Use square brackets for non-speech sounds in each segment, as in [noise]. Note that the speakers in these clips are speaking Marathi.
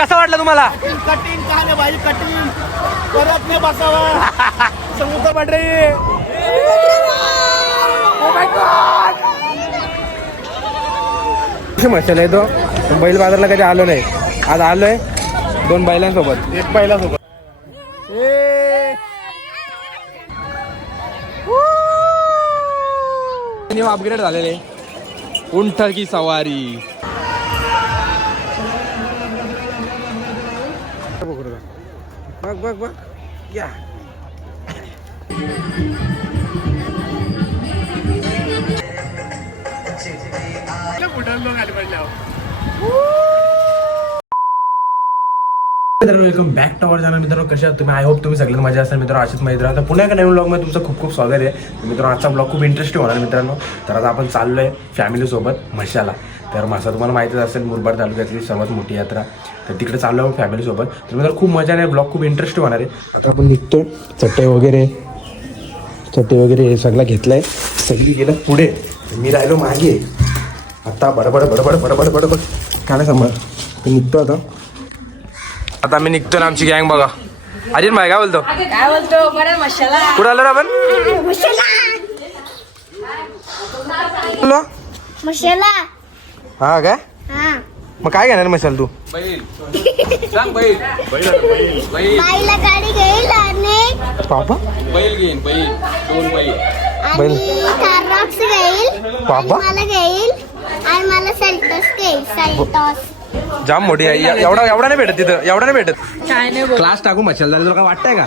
कसा वाटला तुम्हाला? कठीण का नाही भाई कठीण. परत नाही बसावा. समुद्र कशी मशाला येतो बैल बाजारला कधी आलो नाही. आज आलोय दोन बैलांसोबत. एक पहिला सोबत न्यू अपग्रेड झालेले. उंट की सवारी. बघ बघ बघ. या. मित्रांनो welcome back to our channel मित्रांनो कशा आहात तुम्ही? आय होप तुम्ही सगळ्यात मजा असाल. मित्रांनो अशीच माहिती राहता. पुन्हा एका नवीन ब्लॉगमध्ये तुमचं खूप खूप स्वागत आहे. मित्रांनो आजचा ब्लॉग खूप इंटरेस्टिंग होणार मित्रांनो. तर आता आपण चाललो आहे फॅमिलीसोबत म्हशाला. तर म्हसा तुम्हाला माहितीच असेल मुरबाड तालुक्यातली सर्वात मोठी यात्रा. तर तिकडे चाललो आहे फॅमिलीसोबत तर मित्रांनो खूप मजा आहे ब्लॉग खूप इंटरेस्टिंग होणार आहे. आता आपण निघतो चटई वगैरे चटई वगैरे हे सगळं घेतलं आहे सगळी गेलं पुढे. मी राहिलो मागे. आता बडबड बडबड बडबड बडबड. काय नाही सांभाळ? मी निघतो आता. आता आम्ही निघतो ना आमची गँग बघा. अजित भाई काय बोलतो? काय बोलतो? बरं मशाला. कुठं आलो रे आपण? मशाला. हा काय? हा. मग काय घेणार मशाल तू? बाईला गाडी घेईल आणि पापा? आणि थाररॉक्स घेईल. आणि बाबा? मला घेईल. आणि मला सेल्टॉस घेईल. सेल्टॉस जाम मोठी आहे. ए- एवढा एवढा नाही भेटत तिथं. एवढा नाही भेटत. काय नाही बोल क्लास टाकू मशाल झालं तुला काय वाटतंय का?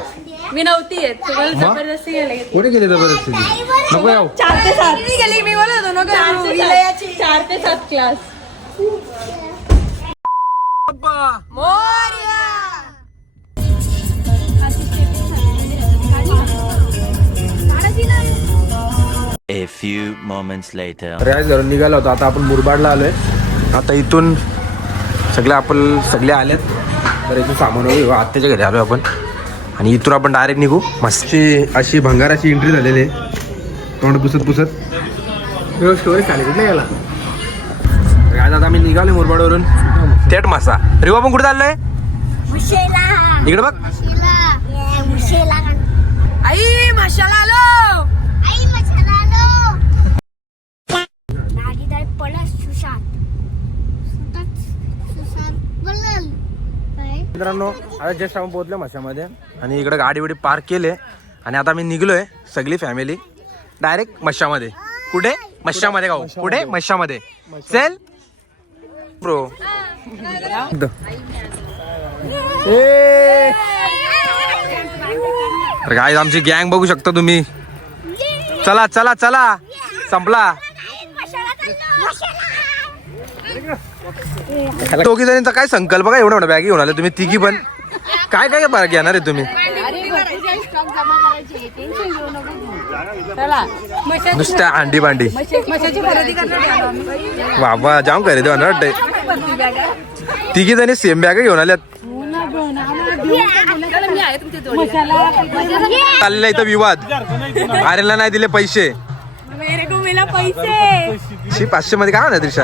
मी नव्हती येत. तुम्हाला मग? जबरदस्ती गेले. कोणी गेली जबरदस्ती? नको याव चार ते सात. मी गेली मी नको चार ते सात class A few moments later. आज घरून निघालो होतो आता आपण मुरबाडला आलोय. आता इथून सगळे आपण सगळे आलेत. तर इथून सामान वगैरे घेऊ. आत्याच्या घरी आलोय आपण. आणि इथून आपण डायरेक्ट निघू. मस्ती अशी भंगाराची एंट्री झालेली आहे. तोंड पुसत पुसत स्टोरी खाली कुठे गेला? आज आता आम्ही निघालोय मुरबाडवरून. थेट मासा. रिवा आपण कुठे चाललोय? मुशेला इकडे बघ. मुशेला मुशेला आई मशाला आलो. आई मशाला आलो. दादी दाई पळस सुशांत. सुशांत सुशांत बोलल. काय? मित्रांनो आता जस्ट आपण पोहोचलो मशामध्ये आणि इकडे गाडी बिडी पार्क केले आणि आता मी निघलोय सगळी फॅमिली डायरेक्ट मशामध्ये. कुठे? मशामध्ये गाव कुठे? मशामध्ये. चल. ब्रो काय आमची गँग बघू शकता तुम्ही. चला चला चला. संपला. दोघी जणींचा काय संकल्प काय? एवढा बॅग घेऊन आले तुम्ही. तिघी पण. काय काय बॅग घेणार आहे तुम्ही? नुसत्या खरेदी करणार बाबा जाम खरेदी होणार वाटतंय. तिघी जणी सेम बॅग घेऊन आल्यात. चाललेला इथं विवाद. आर्यला नाही दिले पैसे. शी पाचशे मध्ये काय होणार त्रिशा?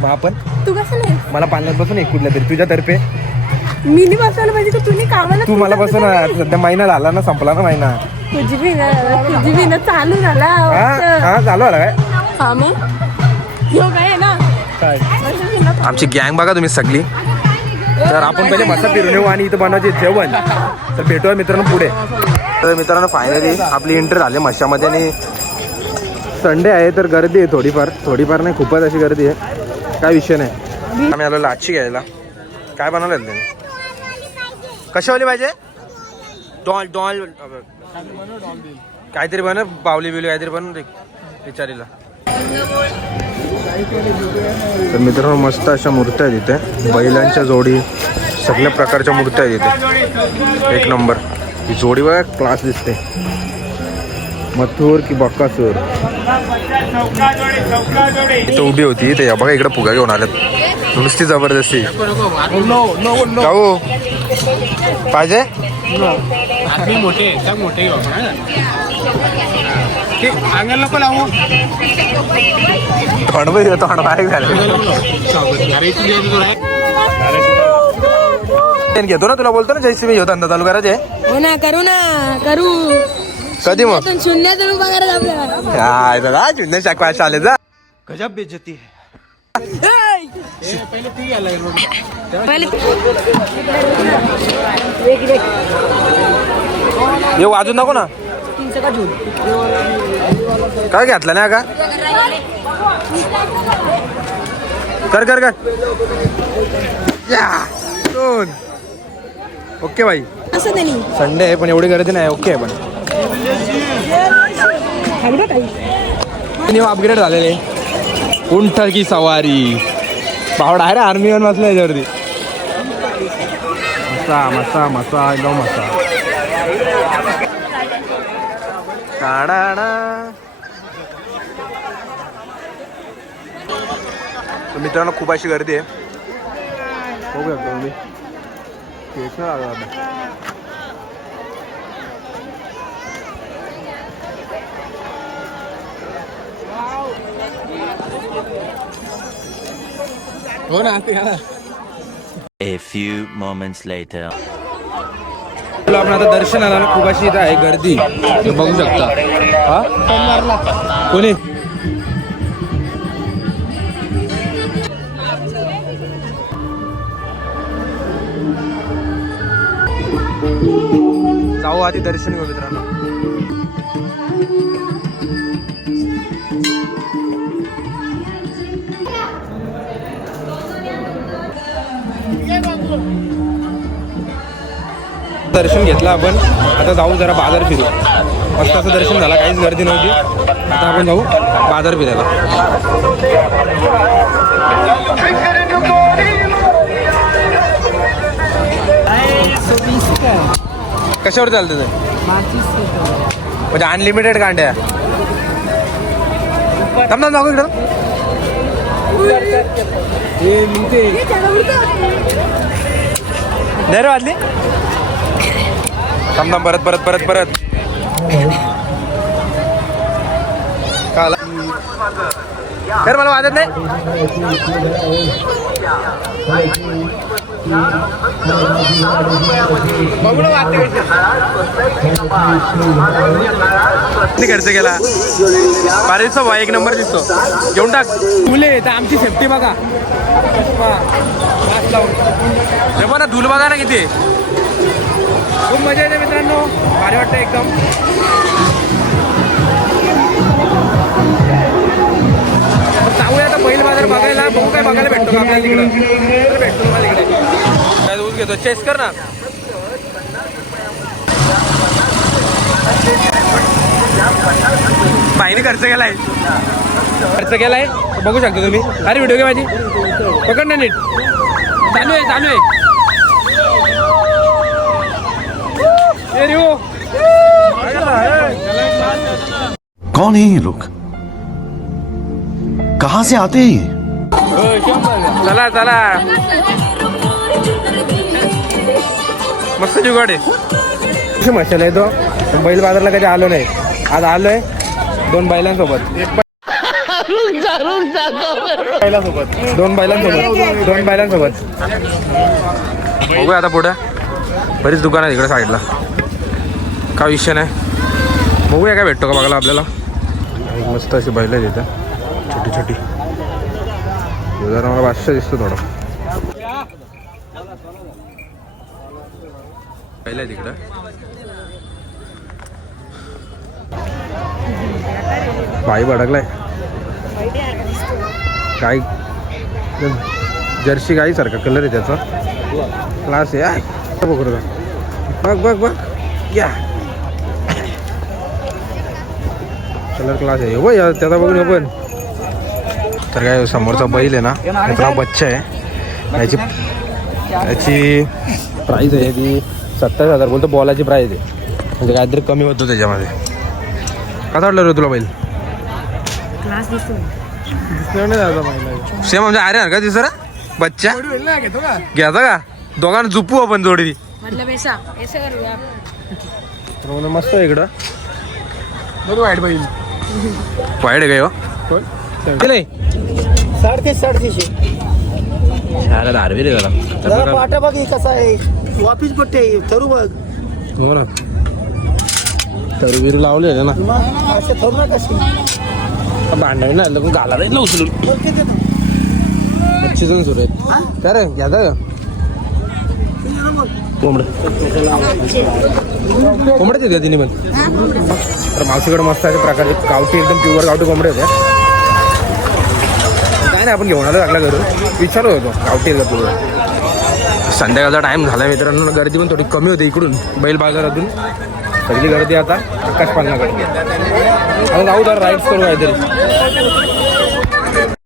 मग आपण? तू कसं नाही? मला पाण्यात बसून एक कुठल्या तरी तुझ्यातर्फे मी नाही बसायला पाहिजे तू मला बसून सध्या महिना झाला ना संपला ना महिना. तुझी ना तुझी ना चालू झाला हा चालू आला काय? हा मग. आहे ना. आमची गँग बघा तुम्ही सगळी. तर आपण पहिले मसा फिरून येऊ आणि इथं बनवायचे जेवण. तर भेटूया मित्रांनो पुढे. तर मित्रांनो फायनली आपली एंट्री झाली मशामध्ये आणि संडे आहे तर गर्दी आहे थोडीफार. थोडीफार नाही खूपच अशी गर्दी आहे. काय विषय नाही. आम्ही आलो लाची घ्यायला. काय बनवलं त्याने? कशावाली पाहिजे? Doll doll. काहीतरी बन बावली बिवली काहीतरी बन विचारीला तर मित्रांनो मस्त अशा मूर्त्या आहेत इथे. बैलांच्या जोडी सगळ्या प्रकारच्या मूर्त्या आहेत इथे. एक नंबर. ही जोडी बघा क्लास दिसते. मथुर की बक्कासूर इथं उभी होती ते बघा इकडे फुगा घेऊन आल्यात. नुसती जबरदस्ती. जाऊ पाहिजे? आम्ही मोठे त्या मोठे ते अंगण नको लावू थोडं बारीक झालं. घेतो ना तुला बोलतो ना जयसी मी धंदा चालू करायचे हो ना करू ना करू. कधी मग? पण शून्यातून उभा करायचं आपल्याला. काय दादा शून्य शाखा चालेल जा. पहिले ये वाजून नको ना. काय घेतलं नाही का? कर कर कर. या दोन. ओके असं त्यांनी संडे आहे पण एवढी गर्दी नाही ओके आहे पण. अपग्रेड झालेले. उंट की सवारी. बावडा आहे रे आर्मी वन बसला याच्यावरती मसा मसा मसा एकदम मसा मित्रांनो खूप अशी गर्दी आहे बघू शकतो तुम्ही केस नाही लागला आता. हो ना ते घाला. A few moments later. तुला आपण आता दर्शन आला खूप अशी इथं आहे गर्दी. बघू शकता. हा? कोणी? जाऊ आधी दर्शन घेऊ मित्रांनो. दर्शन घेतलं आपण. आता जाऊ जरा बाजार फिरू. मस्त असं दर्शन झालं. काहीच गर्दी नव्हती. आता आपण जाऊ बाजार फिरायला. कशावर चालतं ते? म्हणजे अनलिमिटेड कांड्या थांब जाऊ इकडं. नाही रे वाजली. थांब थांब परत परत परत परत. काला. तर मला वाजत नाही. खर्च केला भारी दिसतो बा एक नंबर दिसतो. घेऊन टाक. मुले तर आमची सेफ्टी बघा. बघा ना धूल बघा ना किती. खूप मजा येते मित्रांनो. भारी वाटतं एकदम. जाऊया आता बैल बाजार बघायला. बघू काय बघायला भेटतो का आपल्याला तिकडं. भेटतो तुम्हाला इकडे काय ऊस घेतो. चेस कर ना. बाईने खर्च केलाय. खर्च केलाय? बघू शकता तुम्ही. अरे व्हिडिओ घे माझी. पकड ना नीट. चालू आहे चालू आहे ए रिओ. कौन है ये लोग? कहां से आते हैं ये? चला चला. मस्त जुगाड आहे. मशाला आहे तो. बैल बाजारला कधी आलो नाही. आज आलोय दोन बैलांसोबत. एक बैलांसोबत. दोन बैलांसोबत. दोन बैलांसोबत. बघूया आता पुढे. बरीच दुकान आहे तिकडे साईडला. काय विषय नाही. बघूया काय भेटतो का बघायला आपल्याला. मस्त अशी बैल आहे तिथं छोटी छोटी. जरा मला पाचशे दिसतो थोडं. पहिलं तिकडं बाई भडकलाय. गाई जर्सी गाई सारखा कलर आहे त्याचा. क्लास आहे बघ बघ. बघ बघ. या. कलर क्लास आहे. हो या त्याचा बघून हे पण तर काय समोरचा बैल आहे ना याचं नाव बच्चा आहे. याची याची प्राईस आहे ती सत्तावीस हजार बोलतो बॉलाची प्राईस आहे. म्हणजे काहीतरी कमी होतो त्याच्यामध्ये. कसा वाटलं रे तुला बैल? सेम म्हणजे अरे का दिसरा बच्चा. घ्यायचा का? दोघांना झुपू आपण जोडी. मस्त आहे इकडं. वाईट बैल. वाईट आहे काय हो? साडतीस साडतीसशे शाळा दारवी रे जरा. पाट्या बघ हे कसा आहे. वापिस पट्टे थरू बघ. हो ना. तरवीर लावले ना. असे थरू ना कशी भांडण ना लगून घाला रे ना उचलून. ना. सीझन सुरू आहेत. काय रे घ्या का? कोंबड. कोंबड्याच आहेत का तिने पण? तर मावशीकडे मस्त अशा प्रकारचे गावठी एकदम प्युअर गावठी कोंबडे होते काय नाही आपण घेऊन आलो लागला घरून. विचारत होतो गावठी का प्युअर संध्याकाळचा टाइम झाला मित्रांनो गर्दी पण थोडी कमी होती इकडून बैल बाजारातून. पहिली गर्दी आता आकाश पालनाकडे. आता जाऊ तर राईड्स करू काहीतरी.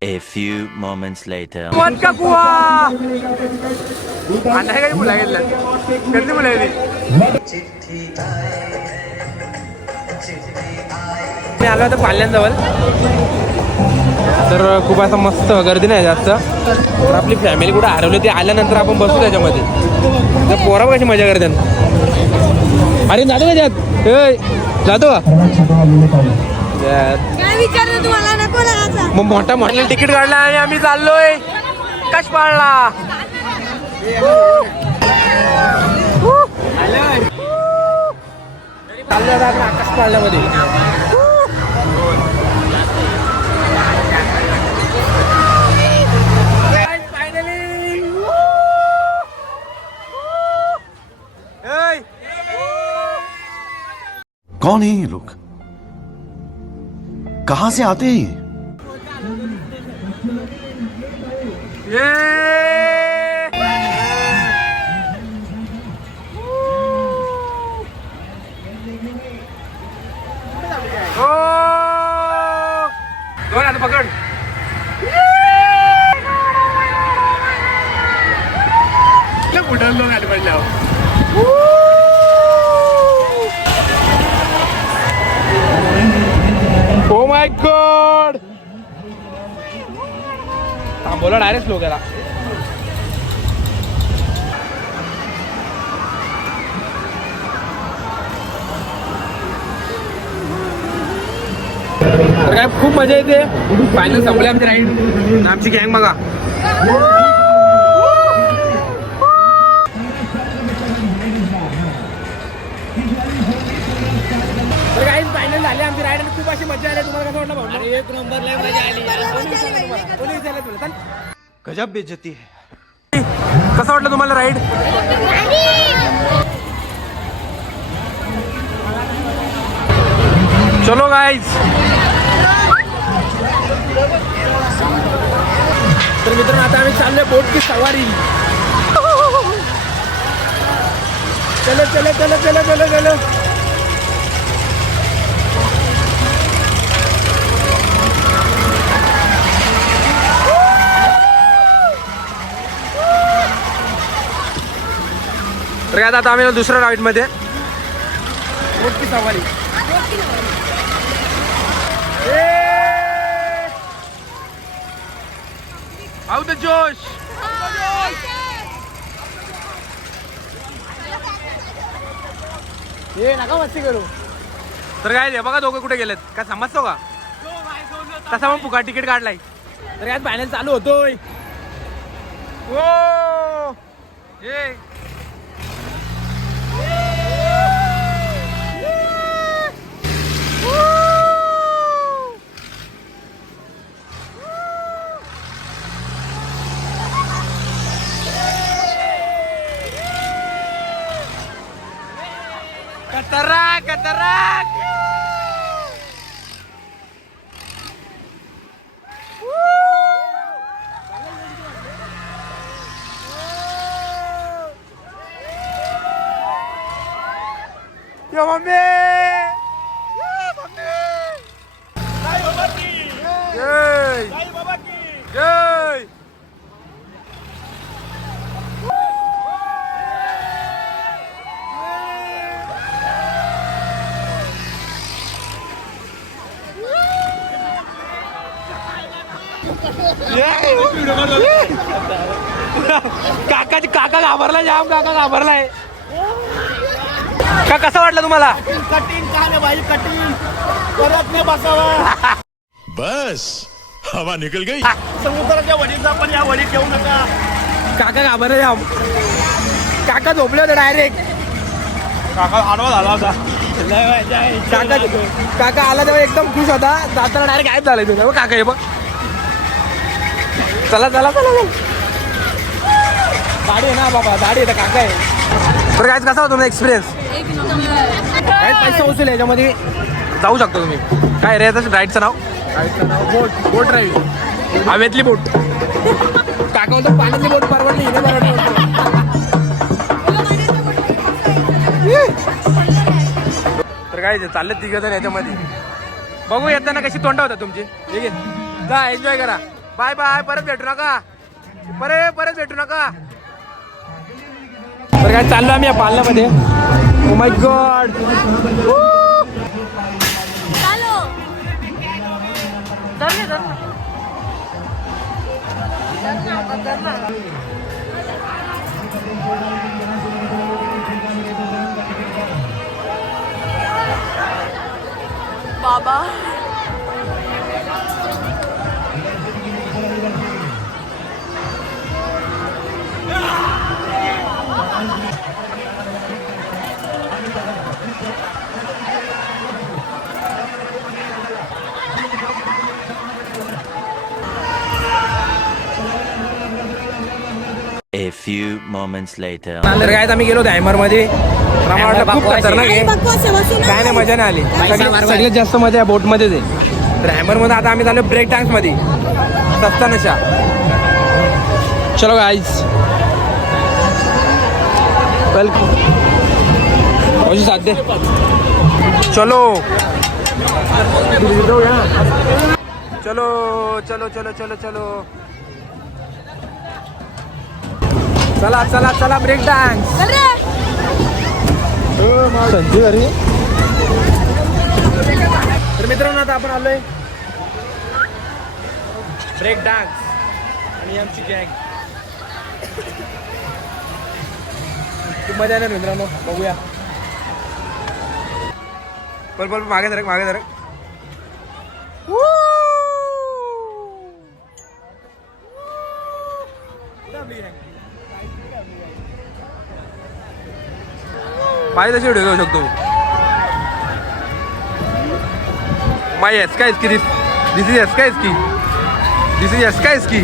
A few moments later. का कुवा? अंधारे काही मुला गेलं गर्दी मुला गेली मी आलो होतो पाल्यांजवळ. तर खूप असं मस्त गर्दी नाही जास्त. तर आपली फॅमिली कुठं हरवली ती आल्यानंतर आपण बसू त्याच्यामध्ये. तर पोरा कशी मजा करतात. अरे जातो का त्यात? जातो. मग मोठा मोठा तिकीट काढला आणि आम्ही चाललोय. कश पाळला? आकाश पाळण्यामध्ये. कौन है ये लोग? कहां से आते हैं ये? दोन आता पकड। कुठं लोक आले पडल्यावर ओ माय गॉड थांबवला डायरेक्ट स्लो केला तर काय खूप मजा येते. फायनल संपले आमची राईड. आमची गँग बघा. एक नंबर मज़ा आली. गजब बेइज्जती है। कसं वाटलं तुम्हाला राईड चलो गाईज तर मित्रांनो आता आम्ही चाललोय बोट की सवारी. चलो चलो चलो चलो चलो चलो. तर काय आता आम्ही दुसऱ्या राईडमध्ये बोट की सवारी हाऊ द जोश हे नका मस्ती करू. तर काय बघा दोघं कुठे गेलेत. काय समजतो का? तसा मग फुका तिकीट काढलाय? तर काय फायनल चालू होतोय. ओ ये खतरनाक खतरनाक Yo, mami! [laughs] काकाची काका घाबरलाय जाम काका घाबरलाय. का कसं वाटलं तुम्हाला? कठीण आहे भाई कठीण. परत नाही बसावा. बस. हवा निकल गई. समुद्राच्या वडीचा पण या वडी ठेवू नका. काका घाबर काका झोपले होते डायरेक्ट काका आडवा झाला होता. काका काका आला तेव्हा एकदम खुश होता. जाताना डायरेक्ट गायब झालाय तुझ्या काका हे बघ. चला चला चला. गाडी आहे ना बाबा गाडी आहे काका आहे. तर काय कसा होता एक्सपिरियन्स काय पैसा आहे याच्यामध्ये. जाऊ शकता तुम्ही. काय रे याचं राईडचं नाव? राईडचं नाव बोट बोट राईड. हवेतली बोट. काका होतं पाण्यातली बोट परवडली परवडली तर काय चालले तिघ जण याच्यामध्ये. बघू येताना कशी तोंड होता तुमची. ठीक आहे. जा एन्जॉय करा. बाय बाय परत भेटू नका. परत परत भेटू नका. तर काय चाललो आम्ही या पालनामध्ये Oh ओ माय गॉड बाबा. Moments later. तर काय आम्ही गेलो हॅमरमध्ये आम्हाला वाटलं खूप खतरनाक आहे. काय नाही मजा नाही आली. सगळ्यात सगळ्यात जास्त मजा बोटमध्ये तर हॅमरमध्ये आता आम्ही झालो ब्रेक डान्समध्ये. सस्ता नशा. चलो गाईज वेलकम कशी साध्य. चलो चलो. चलो चलो चलो चलो. चला चला चला ब्रेक डान्स संजय घरी? तर मित्रांनो आता आपण आलोय. ब्रेक डान्स आणि आमची गँग खूप मजा येणार मित्रांनो बघूया. पल पल मागे धरक मागे धरक पाय तशी व्हिडिओ घेऊ शकतो. माय एस काय की दिस दिस इज एस काय की दिस इज एस काय की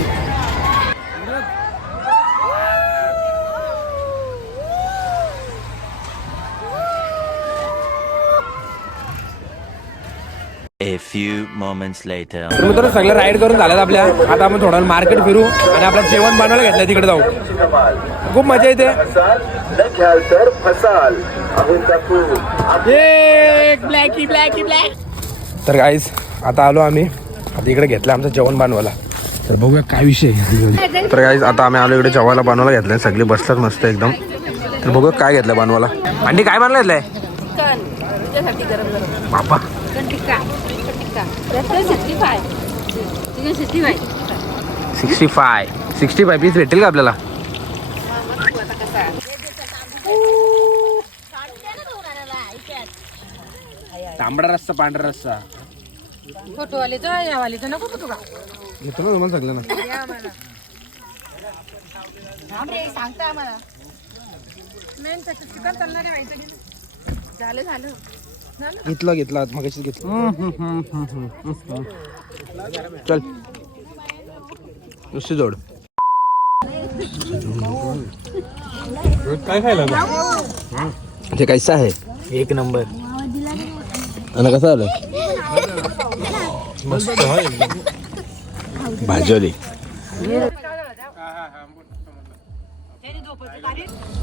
A few moments later. तर सगळं राईड करून झाल्यात आपल्या. आता आपण थोडं मार्केट फिरू आणि आपलं जेवण बनवायला घेतलं तिकडे जाऊ. खूप मजा येते. ब्लॅकी ब्लॅकी ब्लॅक तर गाईज आता आलो आम्ही. आता इकडे घेतलं आमचं जेवण बनवायला. तर बघूया काय विषय तर गाईज आता आम्ही आलो इकडे जेवायला बनवायला घेतलंय. सगळे बसतात मस्त एकदम. तर बघूया काय घेतलं बनवायला. अंडी काय बनवलं घेतलंय? तुझ्यासाठी गरम गरम बापा tikka. Sixty five sixty five sixty five sixty five piece भेटेल का आपल्याला? तांबडा रस्सा पांढरा रस्सा. फोटोवालीचा या वालीचा नको फोटो का घेतो ना तुम्हाला सगळं ना सांगता आम्हाला. मेन त्याचं चिकन चालणार आहे माहिती झालं झालं. घेतला घेतला. मग घेतलं चल. नुसती जोड. काय खायला ते कैसा आहे. एक नंबर. आणि कसं आलं? मस्त भाजवली.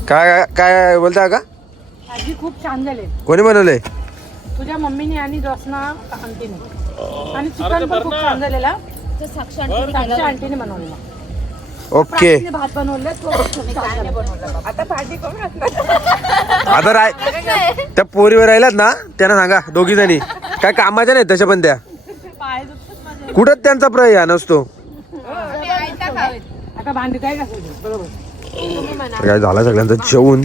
काय काय बोलता का भाजी खूप छान झाले. कोणी बनवलंय? तुझ्या मम्मीने आणि रसना आंटीने. आणि चिकन पण खूप छान झालेला. साक्षी आंटीने बनवलेला. ओके. तिने भात बनवले तो खूप छान झाला. आता भाजी कोण आता राय त्या पोरीवर राहिल्यात ना त्यांना सांगा दोघी जणी. काय कामाच्या नाहीत तशा पण त्या? कुठंच त्यांचा प्रय नसतो. आता भांडी काय झालं सगळ्यांचं जेवून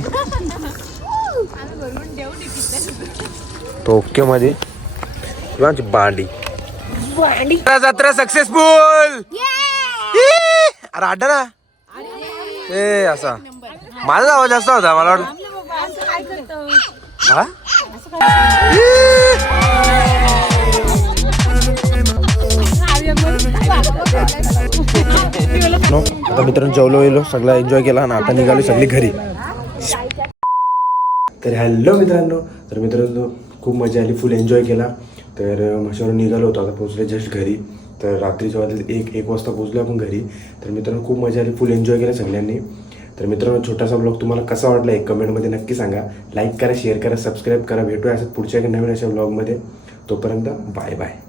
ओके मध्ये किंवा आमची बांडी. जत्रा सक्सेसफुल अरे आड्डा ना ए असा. माझा आवाज जास्त होता मला वाटलं. हा? आता मित्रांनो जेवलो गेलो सगळं एन्जॉय केला आणि आता निघालो सगळी घरी. तर हॅलो मित्रांनो. तर मित्रांनो खूप मजा आली फुल एन्जॉय केला. तर म्हशावर निघालो होतो. आता पोचले जस्ट घरी. तर रात्रीच्या वाजले एक एक वाजता पोचलो आपण घरी. तर मित्रांनो खूप मजा आली फुल एन्जॉय केला सगळ्यांनी. तर मित्रांनो छोटासा ब्लॉग तुम्हाला कसा वाटला एक कमेंटमध्ये नक्की सांगा. लाईक करा शेअर करा सबस्क्राईब करा. भेटूया असं पुढच्या एका नवीन अशा ब्लॉगमध्ये तोपर्यंत बाय बाय